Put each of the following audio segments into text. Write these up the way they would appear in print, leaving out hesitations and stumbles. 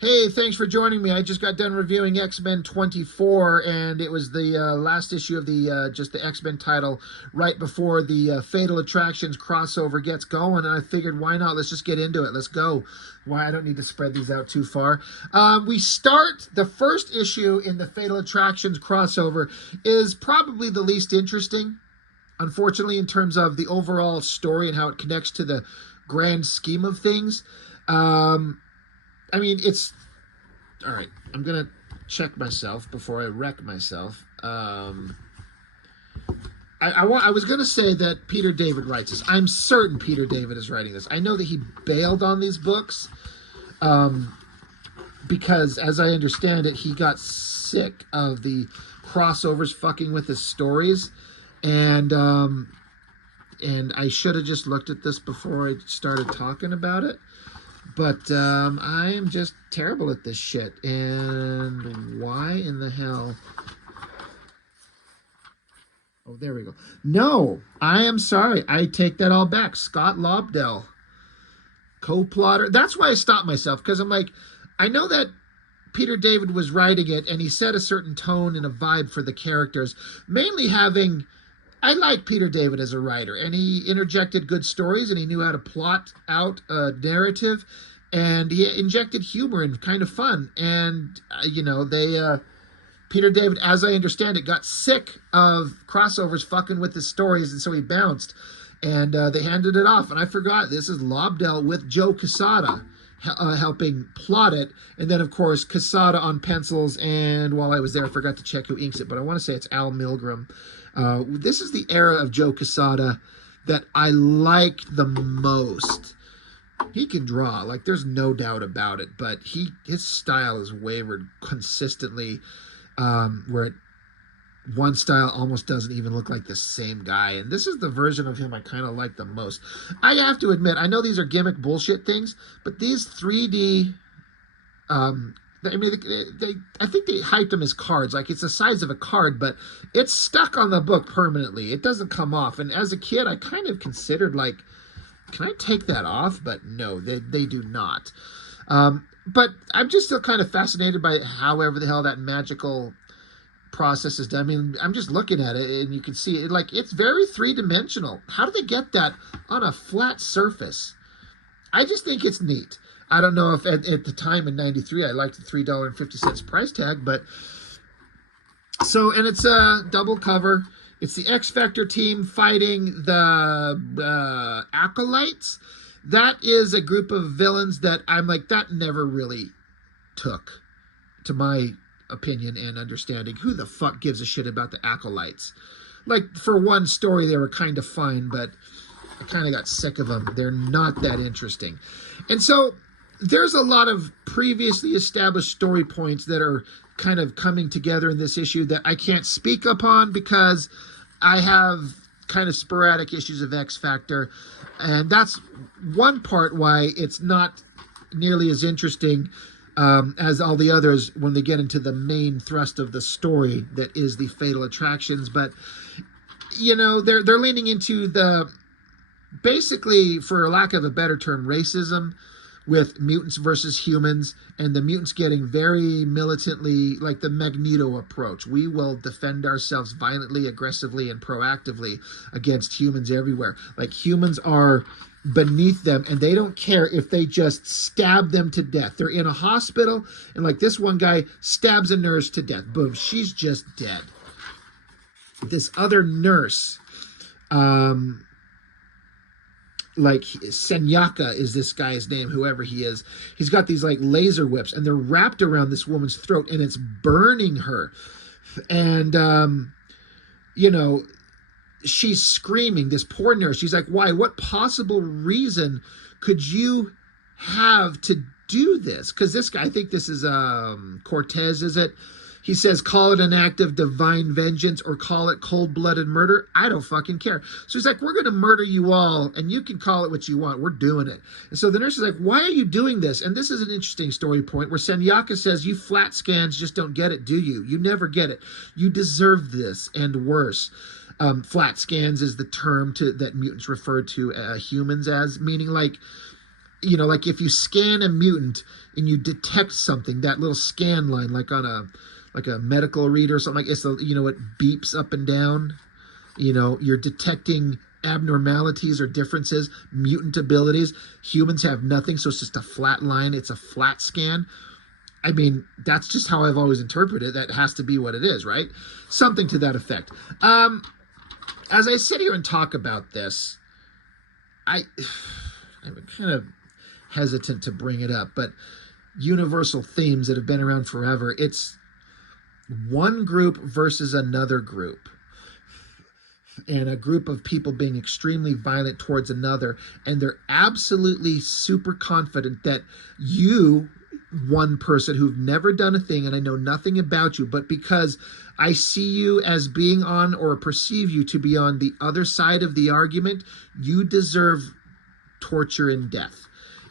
Hey, thanks for joining me. I just got done reviewing X-Men 24, and it was the last issue of the just the X-Men title right before the Fatal Attractions crossover gets going, and I figured, why not? Let's just get into it. Let's go. Why, I don't need to spread these out too far. We start, the first issue in the Fatal Attractions crossover is probably the least interesting, unfortunately, in terms of the overall story and how it connects to the grand scheme of things. I mean, it's all right. I'm gonna check myself before I wreck myself. I was gonna say that Peter David writes this. I'm certain Peter David is writing this. I know that he bailed on these books because, as I understand it, he got sick of the crossovers fucking with his stories, and I should have just looked at this before I started talking about it. But I am just terrible at this shit. And why in the hell? Oh, there we go. No, I am sorry. I take that all back. Scott Lobdell, co-plotter. That's why I stopped myself, because I'm like, I know that Peter David was writing it, and he set a certain tone and a vibe for the characters, mainly having... I like Peter David as a writer, and he interjected good stories, and he knew how to plot out a narrative, and he injected humor and kind of fun. And, you know, Peter David, as I understand it, got sick of crossovers fucking with his stories, and so he bounced, and they handed it off. And I forgot, this is Lobdell with Joe Quesada helping plot it, and then, of course, Quesada on pencils, and while I was there, I forgot to check who inks it, but I want to say it's Al Milgram. This is the era of Joe Quesada that I like the most. He can draw, like, there's no doubt about it, but his style has wavered consistently, where one style almost doesn't even look like the same guy, and this is the version of him I kind of like the most. I have to admit, I know these are gimmick bullshit things, but these 3D, I mean, I think they hyped them as cards. Like, it's the size of a card, but it's stuck on the book permanently. It doesn't come off. And as a kid, I kind of considered, like, can I take that off? But no, they do not. But I'm just still kind of fascinated by however the hell that magical process is done. I mean, I'm just looking at it, and you can see it, like, it's very three-dimensional. How do they get that on a flat surface? I just think it's neat. I don't know if at the time in '93 I liked the $3.50 price tag, but so, and it's a double cover. It's the X-Factor team fighting the Acolytes. That is a group of villains that I'm like, that never really took, to my opinion and understanding. Who the fuck gives a shit about the Acolytes? Like, for one story, they were kind of fine, but I kind of got sick of them. They're not that interesting. And so there's a lot of previously established story points that are kind of coming together in this issue that I can't speak upon because I have kind of sporadic issues of X Factor. And that's one part why it's not nearly as interesting as all the others when they get into the main thrust of the story that is the Fatal Attractions. But, you know, they're leaning into the, basically, for lack of a better term, racism, with mutants versus humans, and the mutants getting very militantly, like the Magneto approach. We will defend ourselves violently, aggressively, and proactively against humans everywhere. Like, humans are beneath them, and they don't care if they just stab them to death. They're in a hospital, and like this one guy stabs a nurse to death. Boom, she's just dead. This other nurse, like Senyaka is this guy's name, whoever he is. He's got these like laser whips, and they're wrapped around this woman's throat, and it's burning her. And, you know, she's screaming, this poor nurse. She's like, why? What possible reason could you have to do this? Because this guy, I think this is Cortez, is it? He says, call it an act of divine vengeance or call it cold-blooded murder. I don't fucking care. So he's like, we're going to murder you all, and you can call it what you want. We're doing it. And so the nurse is like, why are you doing this? And this is an interesting story point where Senyaka says, you flat scans just don't get it, do you? You never get it. You deserve this and worse. Flat scans is the term that mutants refer to humans as, meaning like like if you scan a mutant and you detect something, that little scan line, like on a medical reader or something, like it's the, it beeps up and down. You're detecting abnormalities or differences, mutant abilities. Humans have nothing, so it's just a flat line. It's a flat scan. I mean, that's just how I've always interpreted it. That has to be what it is, right? Something to that effect. As I sit here and talk about this, I'm kind of hesitant to bring it up, but universal themes that have been around forever. It's one group versus another group, and a group of people being extremely violent towards another, and they're absolutely super confident that you, one person who've never done a thing, and I know nothing about you, but because I see you as being on, or perceive you to be on, the other side of the argument, you deserve torture and death.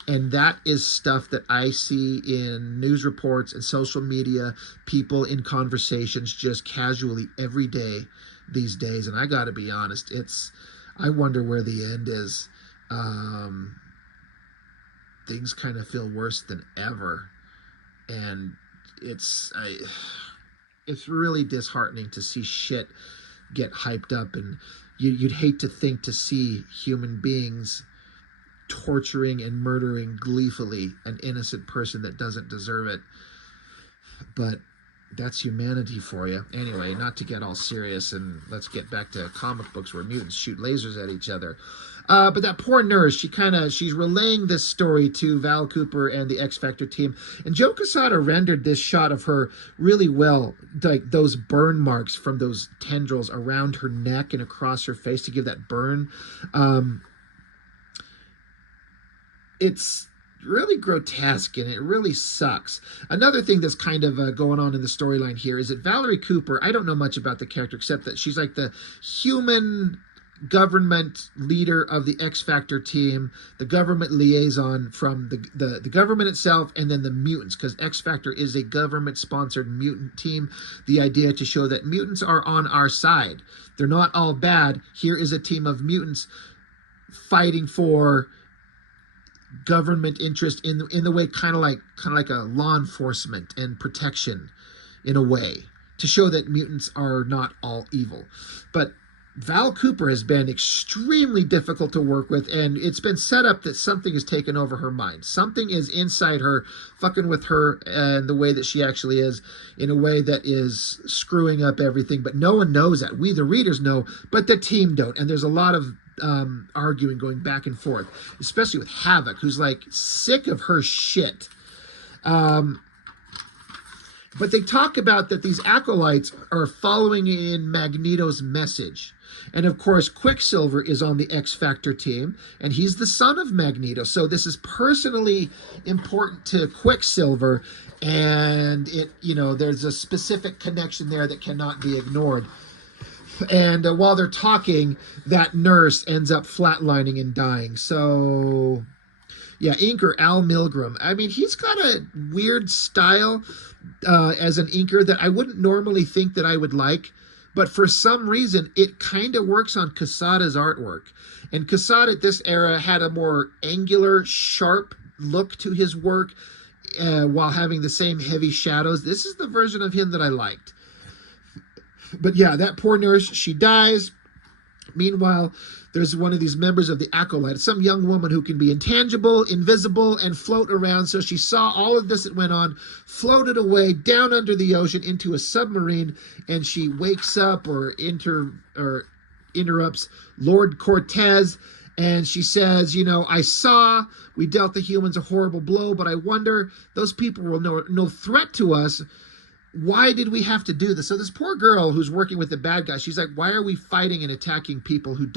And that is stuff that I see in news reports and social media, people in conversations just casually every day these days. And I got to be honest, I wonder where the end is. Things kind of feel worse than ever. And it's really disheartening to see shit get hyped up. And you'd hate to think to see human beings torturing and murdering gleefully an innocent person that doesn't deserve it. But that's humanity for you. Anyway, not to get all serious, and let's get back to comic books where mutants shoot lasers at each other. But that poor nurse, she's relaying this story to Val Cooper and the X-Factor team. And Joe Quesada rendered this shot of her really well, like those burn marks from those tendrils around her neck and across her face to give that burn. It's really grotesque, and it really sucks. Another thing that's kind of going on in the storyline here is that Valerie Cooper, I don't know much about the character except that she's like the human government leader of the X-Factor team, the government liaison from the government itself, and then the mutants, because X-Factor is a government-sponsored mutant team. The idea to show that mutants are on our side. They're not all bad. Here is a team of mutants fighting for government interest in the way kind of like a law enforcement and protection, in a way, to show that mutants are not all evil. But Val Cooper has been extremely difficult to work with, and it's been set up that something has taken over her mind. Something is inside her, fucking with her and the way that she actually is, in a way that is screwing up everything. But no one knows that. We, the readers, know, but the team don't. And there's a lot of arguing going back and forth, especially with Havoc, who's like sick of her shit. But they talk about that these acolytes are following in Magneto's message. And of course, Quicksilver is on the X-Factor team, and he's the son of Magneto. So this is personally important to Quicksilver, and there's a specific connection there that cannot be ignored. And while they're talking, that nurse ends up flatlining and dying. So, yeah, inker Al Milgrom. I mean, he's got a weird style as an inker that I wouldn't normally think that I would like. But for some reason, it kind of works on Quesada's artwork. And Quesada at this era had a more angular, sharp look to his work while having the same heavy shadows. This is the version of him that I liked. But yeah, that poor nurse, she dies. Meanwhile, there's one of these members of the Acolyte, some young woman who can be intangible, invisible, and float around. So she saw all of this that went on, floated away down under the ocean into a submarine, and she wakes up or interrupts Lord Cortez, and she says, we dealt the humans a horrible blow, but I wonder, those people were no threat to us. Why did we have to do this? So this poor girl who's working with the bad guy, she's like, why are we fighting and attacking people who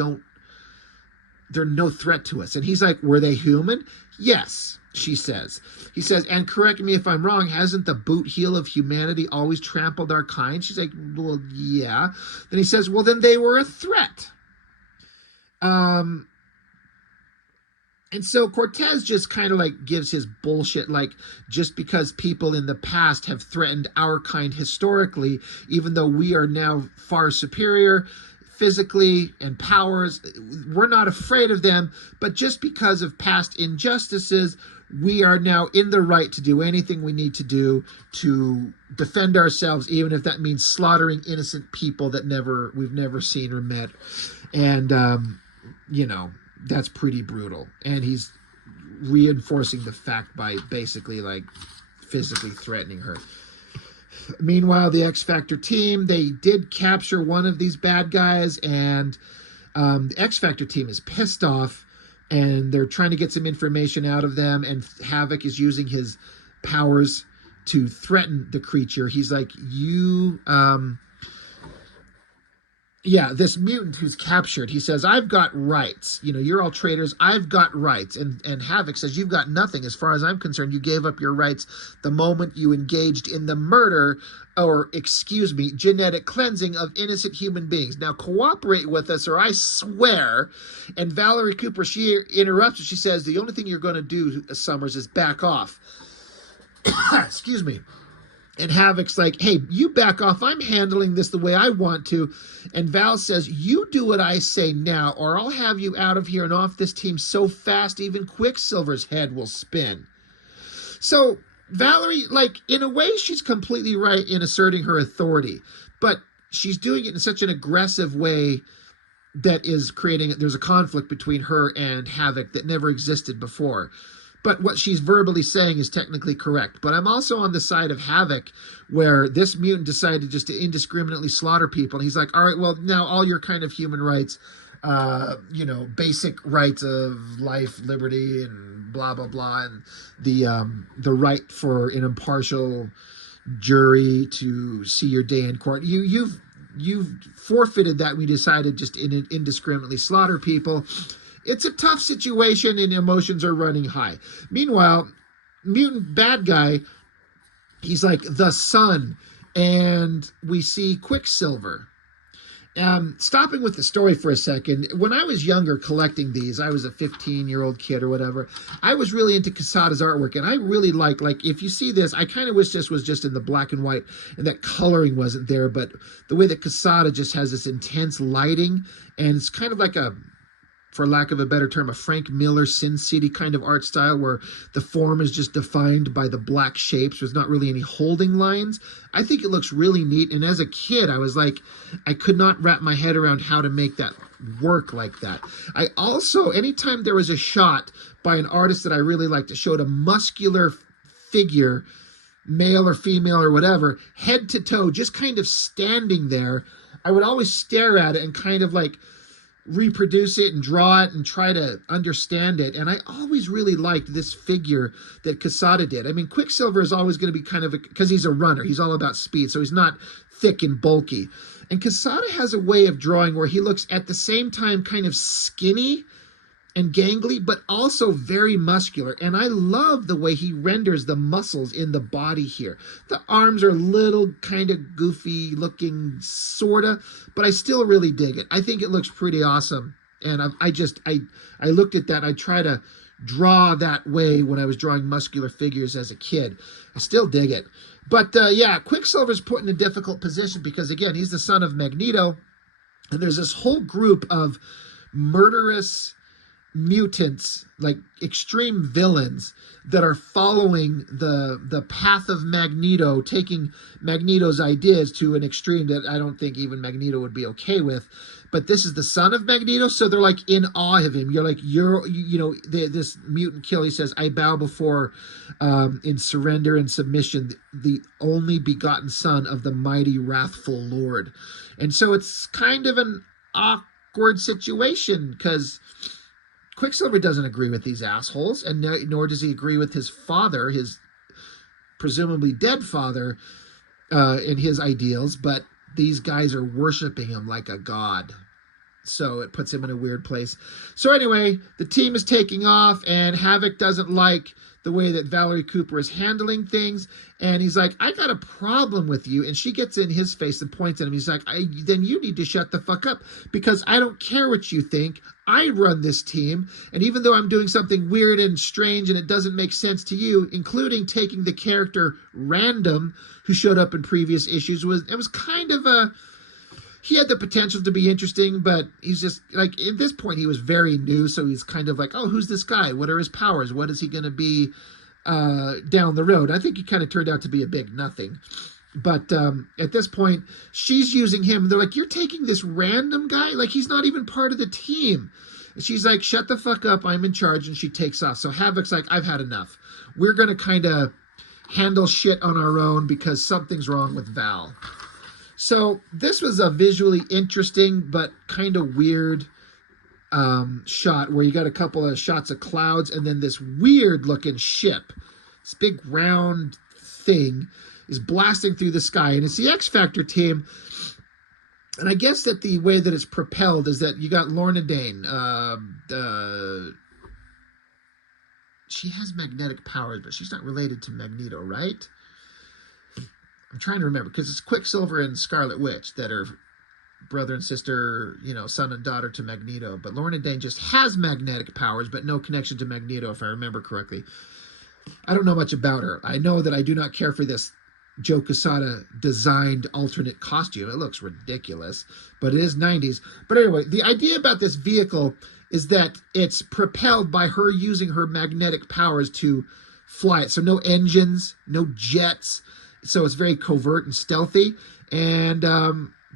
they're no threat to us? And he's like, were they human? Yes, she says. He says, and correct me if I'm wrong, hasn't the boot heel of humanity always trampled our kind? She's like, well, yeah. Then he says, well, then they were a threat. And so Cortez just kind of like gives his bullshit, like just because people in the past have threatened our kind historically, even though we are now far superior, physically and powers. We're not afraid of them, but just because of past injustices, we are now in the right to do anything we need to do to defend ourselves, even if that means slaughtering innocent people that we've never seen or met. And, that's pretty brutal. And he's reinforcing the fact by basically like physically threatening her. Meanwhile, the X Factor team, they did capture one of these bad guys, and the X Factor team is pissed off, and they're trying to get some information out of them, and Havoc is using his powers to threaten the creature. He's like, this mutant who's captured, he says, I've got rights. You're all traitors. I've got rights. And Havoc says, you've got nothing. As far as I'm concerned, you gave up your rights the moment you engaged in the murder genetic cleansing of innocent human beings. Now cooperate with us or I swear. And Valerie Cooper, she interrupts and she says, the only thing you're going to do, Summers, is back off. Excuse me. And Havoc's like, hey, you back off. I'm handling this the way I want to. And Val says, you do what I say now, or I'll have you out of here and off this team so fast even Quicksilver's head will spin. So Valerie, like, in a way, she's completely right in asserting her authority. But she's doing it in such an aggressive way that is there's a conflict between her and Havoc that never existed before. But what she's verbally saying is technically correct. But I'm also on the side of Havoc, where this mutant decided just to indiscriminately slaughter people. And he's like, all right, well, now all your kind of human rights, basic rights of life, liberty, and blah, blah, blah, and the right for an impartial jury to see your day in court. You've forfeited that. We decided just to indiscriminately slaughter people. It's a tough situation and emotions are running high. Meanwhile, mutant bad guy, he's like the sun, and we see Quicksilver. Stopping with the story for a second, when I was younger collecting these, I was a 15-year-old kid or whatever, I was really into Quesada's artwork, and I really like if you see this, I kind of wish this was just in the black and white, and that coloring wasn't there, but the way that Quesada just has this intense lighting, and it's kind of like for lack of a better term, a Frank Miller Sin City kind of art style where the form is just defined by the black shapes. There's not really any holding lines. I think it looks really neat. And as a kid, I was like, I could not wrap my head around how to make that work like that. I also, anytime there was a shot by an artist that I really liked that showed a muscular figure, male or female or whatever, head to toe, just kind of standing there, I would always stare at it and kind of like reproduce it and draw it and try to understand it. And I always really liked this figure that Quesada did. I mean, Quicksilver is always going to be kind of because he's a runner. He's all about speed, so he's not thick and bulky. And Quesada has a way of drawing where he looks at the same time kind of skinny and gangly, but also very muscular. And I love the way he renders the muscles in the body here. The arms are a little kind of goofy looking, sorta, but I still really dig it. I think it looks pretty awesome. And I looked at that. I try to draw that way when I was drawing muscular figures as a kid. I still dig it. But Quicksilver's put in a difficult position because, again, he's the son of Magneto. And there's this whole group of murderous mutants, like extreme villains, that are following the path of Magneto, taking Magneto's ideas to an extreme that I don't think even Magneto would be okay with. But this is the son of Magneto, so they're like in awe of him. You're like, this mutant kill, he says, I bow before, in surrender and submission, the only begotten son of the mighty wrathful Lord. And so it's kind of an awkward situation because Quicksilver doesn't agree with these assholes, and nor does he agree with his father, his presumably dead father, and his ideals, but these guys are worshiping him like a god. So it puts him in a weird place. So anyway, the team is taking off, and Havoc doesn't like the way that Valerie Cooper is handling things. And he's like, I got a problem with you. And she gets in his face and points at him. He's like, then you need to shut the fuck up because I don't care what you think. I run this team. And even though I'm doing something weird and strange and it doesn't make sense to you, including taking the character Random, who showed up in previous issues, it was kind of he had the potential to be interesting, but he's just like, at this point he was very new, so he's kind of like, oh, who's this guy? What are his powers? What is he going to be down the road? I think he kind of turned out to be a big nothing. But at this point, she's using him. They're like, you're taking this random guy? Like, he's not even part of the team. And she's like, shut the fuck up, I'm in charge, and she takes off. So Havoc's like, I've had enough. We're going to kind of handle shit on our own because something's wrong with Val. So this was a visually interesting but kind of weird shot where you got a couple of shots of clouds and then this weird looking ship, this big round thing, is blasting through the sky, and it's the X Factor team. And I guess that the way that it's propelled is that you got Lorna Dane. She has magnetic powers, but she's not related to Magneto, right? I'm trying to remember, because it's Quicksilver and Scarlet Witch that are brother and sister, you know, son and daughter to Magneto. But Lorna Dane just has magnetic powers, but no connection to Magneto, if I remember correctly. I don't know much about her. I know that I do not care for this Joe Quesada designed alternate costume. It looks ridiculous, but it is 90s. But anyway, the idea about this vehicle is that it's propelled by her using her magnetic powers to fly it. So no engines, no jets. So it's very covert and stealthy. And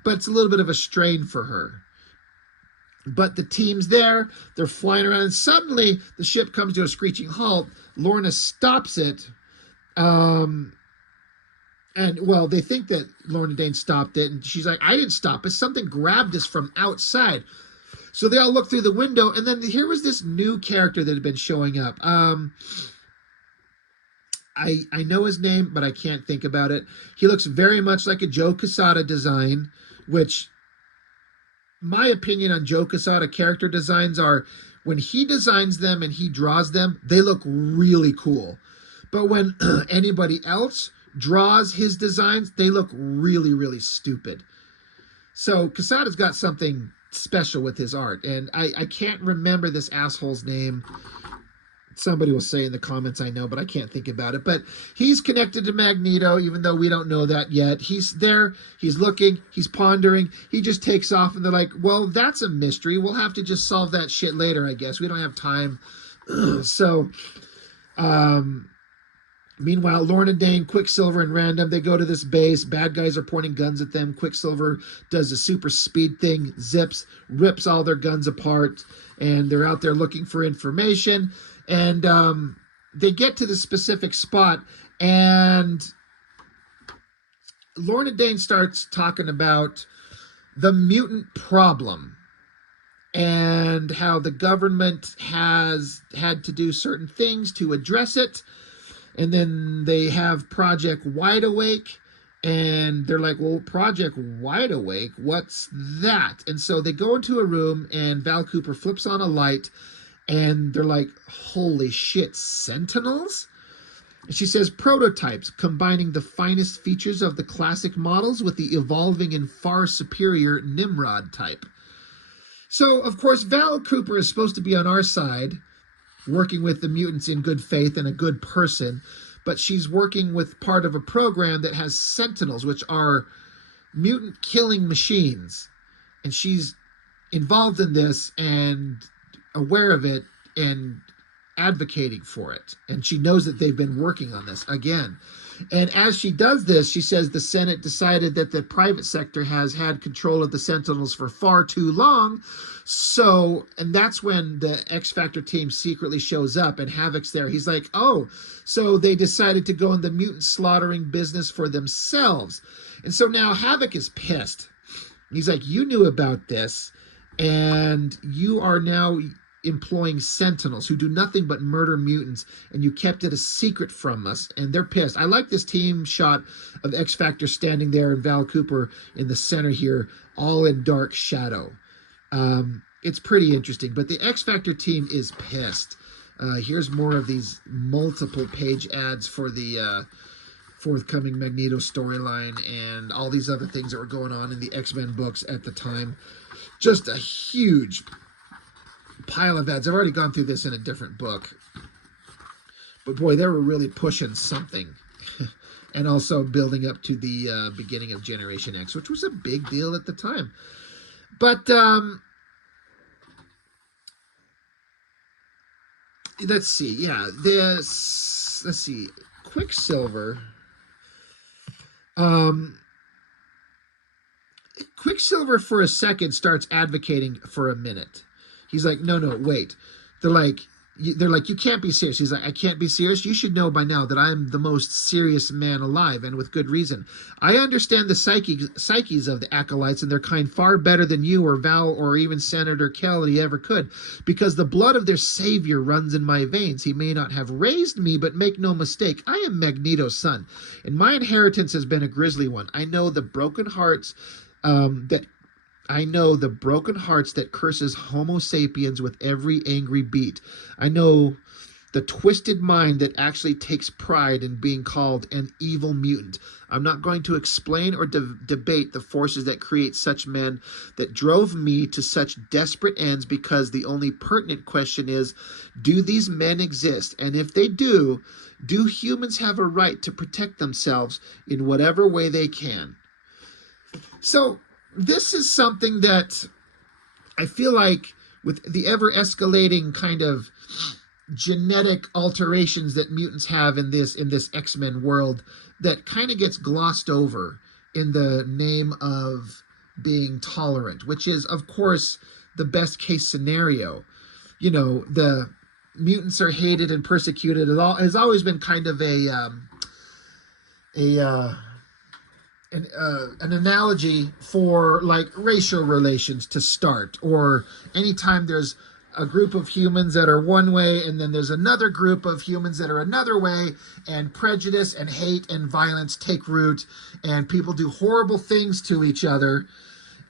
but it's a little bit of a strain for her. But the team's there. They're flying around. And suddenly the ship comes to a screeching halt. Lorna stops it. And, well, they think that Lorna Dane stopped it. And she's like, I didn't stop it. Something grabbed us from outside. So they all look through the window. And then here was this new character that had been showing up. I know his name, but I can't think about it. He looks very much like a Joe Quesada design, which my opinion on Joe Quesada character designs are when he designs them and he draws them, they look really cool. But when anybody else draws his designs, they look really, really stupid. So Quesada's got something special with his art, and I can't remember this asshole's name. Somebody will say in the comments, I know, but I can't think about it. But he's connected to Magneto, even though we don't know that yet. He's there, he's looking, he's pondering, he just takes off, and they're like, well, that's a mystery. We'll have to just solve that shit later, I guess. We don't have time. So, meanwhile, Lorna Dane, Quicksilver, and Random, they go to this base. Bad guys are pointing guns at them. Quicksilver does a super speed thing, zips, rips all their guns apart, and they're out there looking for information. And they get to the specific spot, and Lorna Dane starts talking about the mutant problem and how the government has had to do certain things to address it. And then they have Project Wide Awake, and they're like, well, Project Wide Awake, what's that? And so they go into a room, and Val Cooper flips on a light, and they're like, holy shit, Sentinels? And she says, prototypes, combining the finest features of the classic models with the evolving and far superior Nimrod type. So, of course, Val Cooper is supposed to be on our side, working with the mutants in good faith and a good person, but she's working with part of a program that has Sentinels, which are mutant killing machines. And she's involved in this and aware of it and advocating for it. And she knows that they've been working on this again. And as she does this, she says the Senate decided that the private sector has had control of the Sentinels for far too long. So, and that's when the X Factor team secretly shows up and Havoc's there. He's like, oh, so they decided to go in the mutant slaughtering business for themselves. And so now Havoc is pissed. He's like, you knew about this, and you are now employing Sentinels who do nothing but murder mutants, and you kept it a secret from us, and they're pissed. I like this team shot of X Factor standing there and Val Cooper in the center here, all in dark shadow. It's pretty interesting, but the X Factor team is pissed. Here's more of these multiple page ads for the forthcoming Magneto storyline and all these other things that were going on in the X-Men books at the time. Just a huge pile of ads. I've already gone through this in a different book, but boy, they were really pushing something And also building up to the beginning of Generation X, which was a big deal at the time. But let's see. Yeah, this. Let's see. Quicksilver. Quicksilver for a second starts advocating for a minute. He's like, no, wait. They're like, you can't be serious. He's like, I can't be serious. You should know by now that I'm the most serious man alive, and with good reason. I understand the psyches of the acolytes and their kind far better than you or Val or even Senator Kennedy ever could, because the blood of their savior runs in my veins. He may not have raised me, but make no mistake, I am Magneto's son, and my inheritance has been a grisly one. I know the broken hearts that curses Homo sapiens with every angry beat. I know the twisted mind that actually takes pride in being called an evil mutant. I'm not going to explain or debate the forces that create such men that drove me to such desperate ends, because the only pertinent question is, do these men exist? And if they do humans have a right to protect themselves in whatever way they can? So this is something that I feel like, with the ever-escalating kind of genetic alterations that mutants have in this X-Men world, that kind of gets glossed over in the name of being tolerant, which is, of course, the best case scenario. You know, the mutants are hated and persecuted. It all has always been kind of an analogy for like racial relations to start, or anytime there's a group of humans that are one way and then there's another group of humans that are another way, and prejudice and hate and violence take root, and people do horrible things to each other.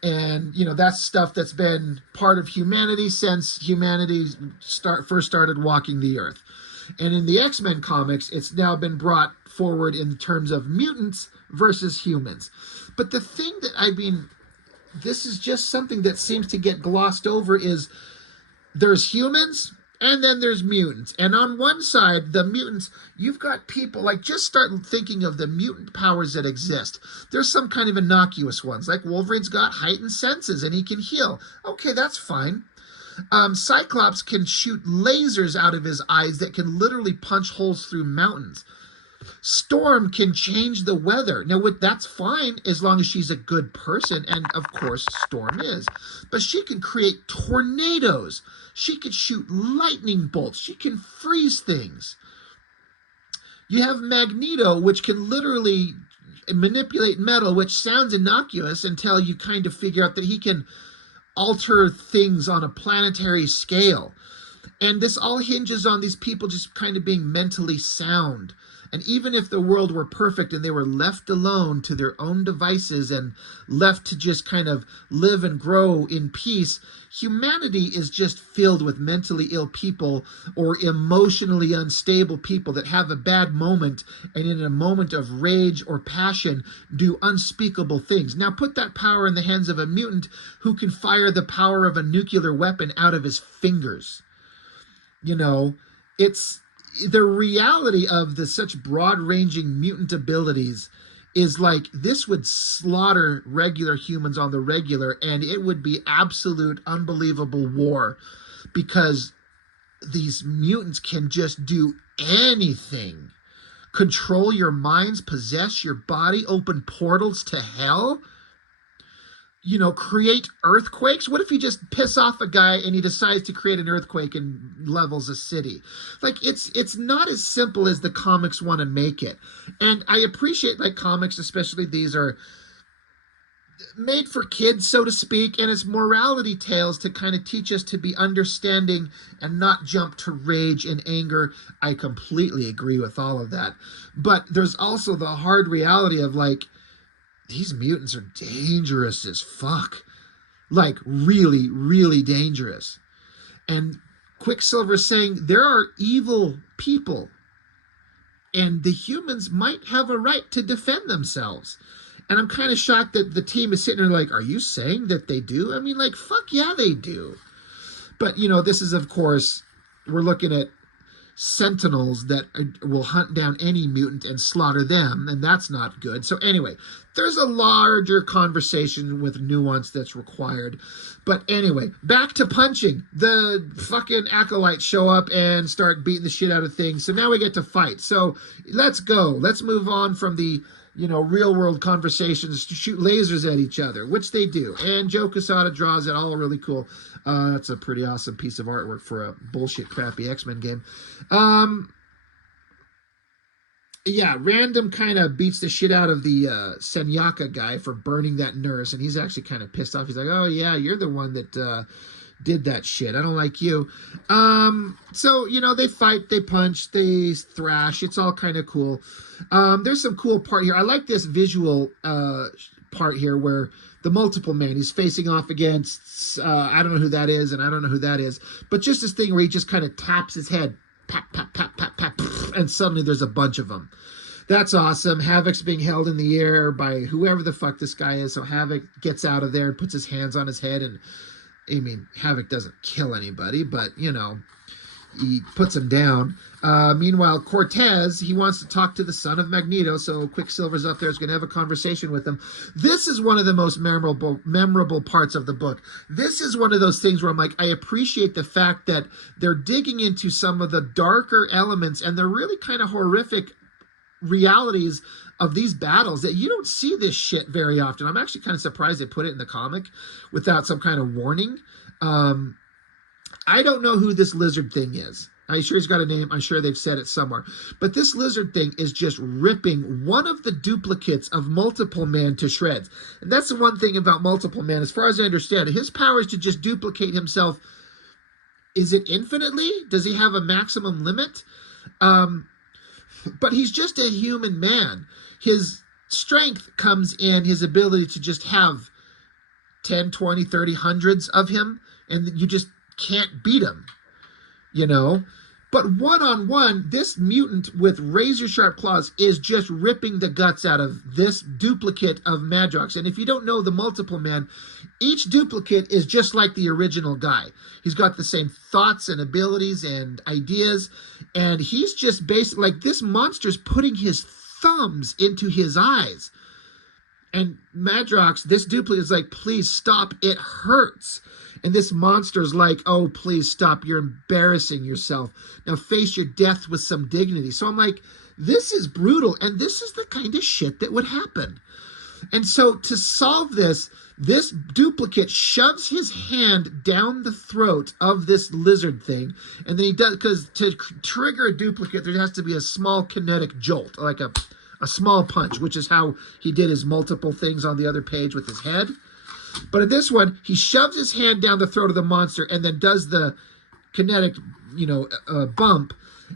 And that's stuff that's been part of humanity since humanity first started walking the earth. And in the X-Men comics, it's now been brought forward in terms of mutants versus humans. But the thing that, this is just something that seems to get glossed over, is there's humans and then there's mutants. And on one side, the mutants, you've got people, like, just start thinking of the mutant powers that exist. There's some kind of innocuous ones, like Wolverine's got heightened senses and he can heal. Okay, that's fine. Cyclops can shoot lasers out of his eyes that can literally punch holes through mountains. Storm can change the weather. Now, that's fine as long as she's a good person, and of course Storm is. But she can create tornadoes. She can shoot lightning bolts. She can freeze things. You have Magneto, which can literally manipulate metal, which sounds innocuous until you kind of figure out that he can alter things on a planetary scale. And this all hinges on these people just kind of being mentally sound. And even if the world were perfect and they were left alone to their own devices and left to just kind of live and grow in peace, humanity is just filled with mentally ill people or emotionally unstable people that have a bad moment, and in a moment of rage or passion do unspeakable things. Now put that power in the hands of a mutant who can fire the power of a nuclear weapon out of his fingers. It's the reality of such broad-ranging mutant abilities is like, this would slaughter regular humans on the regular, and it would be absolute unbelievable war, because these mutants can just do anything. Control your minds, possess your body, open portals to hell. Create earthquakes. What if you just piss off a guy and he decides to create an earthquake and levels a city? Like, it's not as simple as the comics want to make it. And I appreciate, like, comics, especially these, are made for kids, so to speak, and it's morality tales to kind of teach us to be understanding and not jump to rage and anger. I completely agree with all of that. But there's also the hard reality of, like, these mutants are dangerous as fuck. Like, really, really dangerous. And Quicksilver's saying there are evil people, and the humans might have a right to defend themselves. And I'm kind of shocked that the team is sitting there like, are you saying that they do? Fuck yeah, they do. But, this is, of course, we're looking at sentinels that will hunt down any mutant and slaughter them, and that's not good. So anyway, there's a larger conversation with nuance that's required. But anyway, back to punching. The fucking acolytes show up and start beating the shit out of things. So now we get to fight. So let's go. Let's move on from the real world conversations to shoot lasers at each other, which they do. And Joe Quesada draws it all really cool. That's a pretty awesome piece of artwork for a bullshit crappy X-Men game. Yeah, Random kind of beats the shit out of the Senyaka guy for burning that nurse, and he's actually kind of pissed off. He's like, oh yeah, you're the one that did that shit. I don't like you. So, they fight, they punch, they thrash. It's all kind of cool. There's some cool part here. I like this visual part here where the multiple man, he's facing off against, I don't know who that is, and I don't know who that is, but just this thing where he just kind of taps his head, pap, pap, pap, pap, pap, and suddenly there's a bunch of them. That's awesome. Havoc's being held in the air by whoever the fuck this guy is, so Havoc gets out of there and puts his hands on his head, and Havoc doesn't kill anybody, but, he puts him down. Meanwhile, Cortez, he wants to talk to the son of Magneto, so Quicksilver's up there, is going to have a conversation with him. This is one of the most memorable parts of the book. This is one of those things where I'm like, I appreciate the fact that they're digging into some of the darker elements, and they're really kind of horrific realities of these battles that you don't see this shit very often. I'm actually kind of surprised they put it in the comic without some kind of warning. I don't know who this lizard thing is. I'm sure he's got a name. I'm sure they've said it somewhere. But this lizard thing is just ripping one of the duplicates of Multiple Man to shreds. And that's the one thing about Multiple Man. As far as I understand it, his power is to just duplicate himself. Is it infinitely? Does he have a maximum limit? But he's just a human man. His strength comes in his ability to just have 10, 20, 30, hundreds of him. And you just can't beat him, But one-on-one, this mutant with razor-sharp claws is just ripping the guts out of this duplicate of Madrox. And if you don't know the Multiple Man, each duplicate is just like the original guy. He's got the same thoughts and abilities and ideas, and he's just basically like, this monster's putting his thumbs into his eyes. And Madrox, this duplicate, is like, please stop, it hurts. And this monster's like, oh, please stop, you're embarrassing yourself. Now face your death with some dignity. So I'm like, this is brutal, and this is the kind of shit that would happen. And so to solve this duplicate shoves his hand down the throat of this lizard thing, and then he does, because to trigger a duplicate, there has to be a small kinetic jolt, like a small punch, which is how he did his multiple things on the other page with his head. But in this one, he shoves his hand down the throat of the monster and then does the kinetic, bump.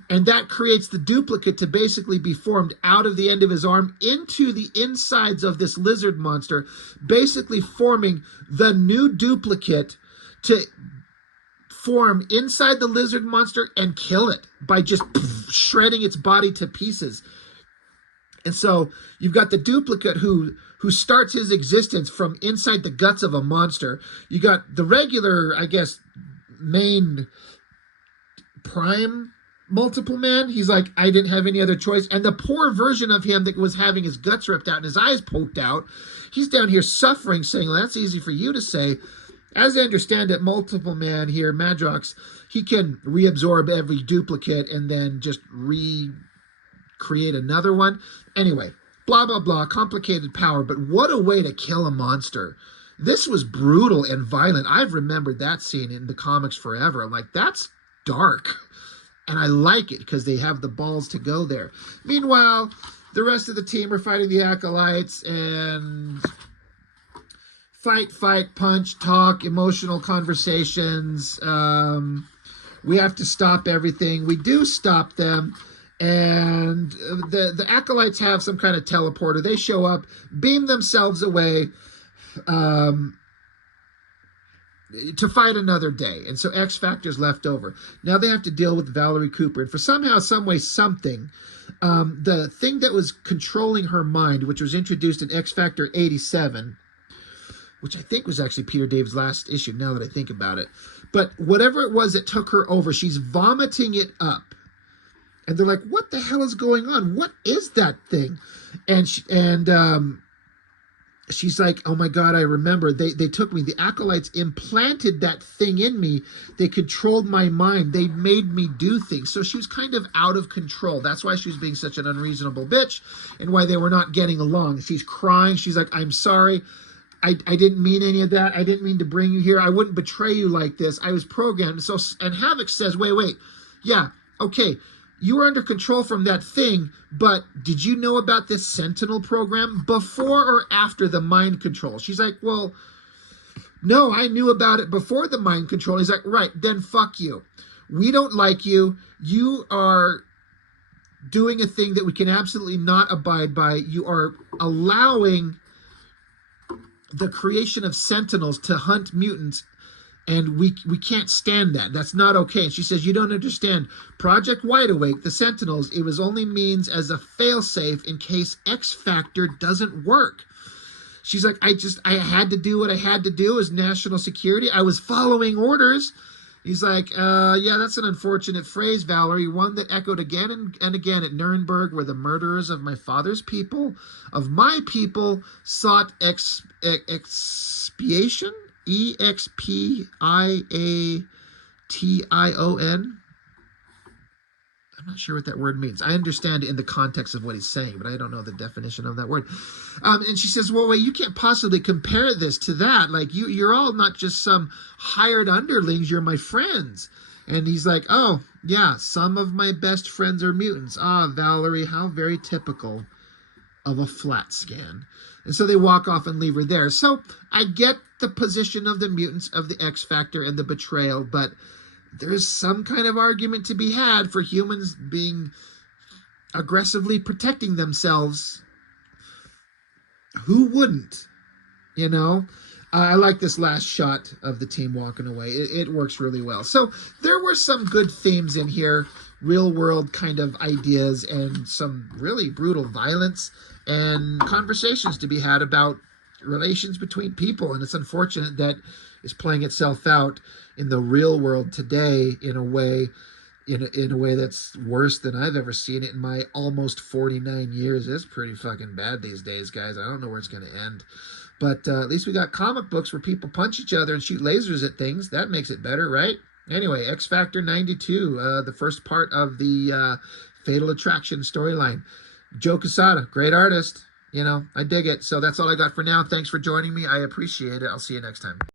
And that creates the duplicate to basically be formed out of the end of his arm into the insides of this lizard monster, basically forming the new duplicate to form inside the lizard monster and kill it by just shredding its body to pieces. And so you've got the duplicate who starts his existence from inside the guts of a monster. You got the regular, I guess, main prime Multiple Man. He's like, I didn't have any other choice. And the poor version of him that was having his guts ripped out and his eyes poked out, he's down here suffering, saying, well, that's easy for you to say. As I understand it, Multiple Man here, Madrox, he can reabsorb every duplicate and then just create another one. Anyway, blah, blah, blah, complicated power, but what a way to kill a monster. This was brutal and violent. I've remembered that scene in the comics forever. I'm like, that's dark. And I like it because they have the balls to go there. Meanwhile, the rest of the team are fighting the acolytes and fight, punch, talk, emotional conversations. We have to stop everything. We do stop them. And the acolytes have some kind of teleporter. They show up, beam themselves away to fight another day. And so X-Factor's left over. Now they have to deal with Valerie Cooper. And for somehow, some way, something, the thing that was controlling her mind, which was introduced in X-Factor 87, which I think was actually Peter David's last issue, now that I think about it. But whatever it was that took her over, she's vomiting it up. And they're like, what the hell is going on? What is that thing? And she's like, oh my God, I remember. They took me. The acolytes implanted that thing in me. They controlled my mind. They made me do things. So she was kind of out of control. That's why she was being such an unreasonable bitch and why they were not getting along. She's crying. She's like, I'm sorry. I didn't mean any of that. I didn't mean to bring you here. I wouldn't betray you like this. I was programmed. So, and Havoc says, wait. Yeah, okay. You were under control from that thing, but did you know about this Sentinel program before or after the mind control? She's like, well, no, I knew about it before the mind control. He's like, right, then fuck you. We don't like you. You are doing a thing that we can absolutely not abide by. You are allowing the creation of Sentinels to hunt mutants, and we can't stand that. That's not okay. And she says, you don't understand. Project Wide Awake, the Sentinels, it was only means as a failsafe in case X-Factor doesn't work. She's like, I had to do what I had to do as national security. I was following orders. He's like, yeah, that's an unfortunate phrase, Valerie, one that echoed again and again at Nuremberg, where the murderers of my father's people, of my people, sought expiation? EXPIATION. I'm not sure what that word means. I understand it in the context of what he's saying, but I don't know the definition of that word. And she says, well, wait, you can't possibly compare this to that. Like, you're all not just some hired underlings. You're my friends. And he's like, oh, yeah, some of my best friends are mutants. Ah, Valerie, how very typical of a flat scan. And so they walk off and leave her there. So I get the position of the mutants, of the X Factor and the betrayal, but there's some kind of argument to be had for humans being aggressively protecting themselves. Who wouldn't? You know? I like this last shot of the team walking away. It works really well. So there were some good themes in here, real world kind of ideas, and some really brutal violence and conversations to be had about relations between people. And it's unfortunate that it's playing itself out in the real world today in a way that's worse than I've ever seen it in my almost 49 years. It's pretty fucking bad these days, guys. I don't know where it's going to end. But at least we got comic books where people punch each other and shoot lasers at things. That makes it better, right? Anyway, X Factor 92, the first part of the Fatal Attraction storyline. Joe Quesada, great artist. You know, I dig it. So that's all I got for now. Thanks for joining me. I appreciate it. I'll see you next time.